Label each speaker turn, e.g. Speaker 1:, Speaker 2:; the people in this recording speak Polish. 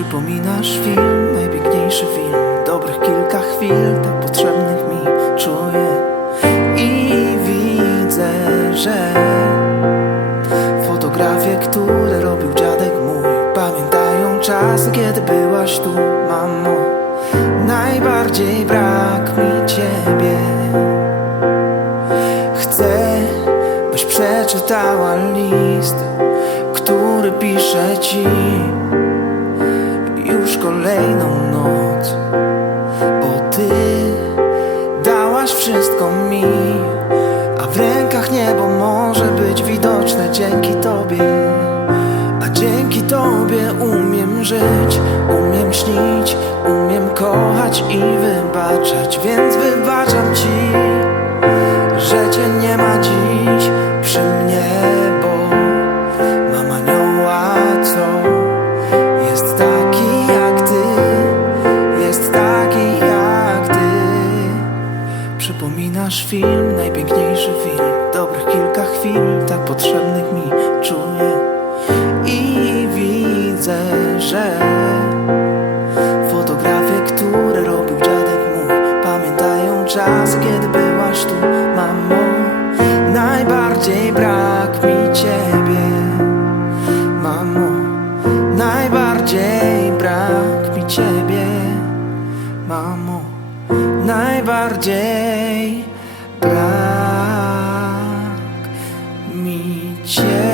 Speaker 1: Przypominasz film, najpiękniejszy film. Dobrych kilka chwil, tak potrzebnych mi Czuję. I widzę, że Fotografie, które robił dziadek mój Pamiętają czas, kiedy byłaś tu, mamo. Najbardziej brak mi ciebie. Chcę, byś przeczytała list Który pisze ci kolejną noc Bo ty dałaś wszystko mi A w rękach niebo może być widoczne dzięki tobie. A dzięki tobie umiem żyć Umiem śnić, umiem kochać i wybaczać Więc wybaczam ci że cię nie ma dziś przy mnie, Przypominasz film, najpiękniejszy film, dobrych kilka chwil, tak potrzebnych mi czuję. I widzę, że Fotografie, które robił dziadek mój Pamiętają czas, kiedy byłaś tu, mamo. Najbardziej brak Najbardziej brak mi ciebie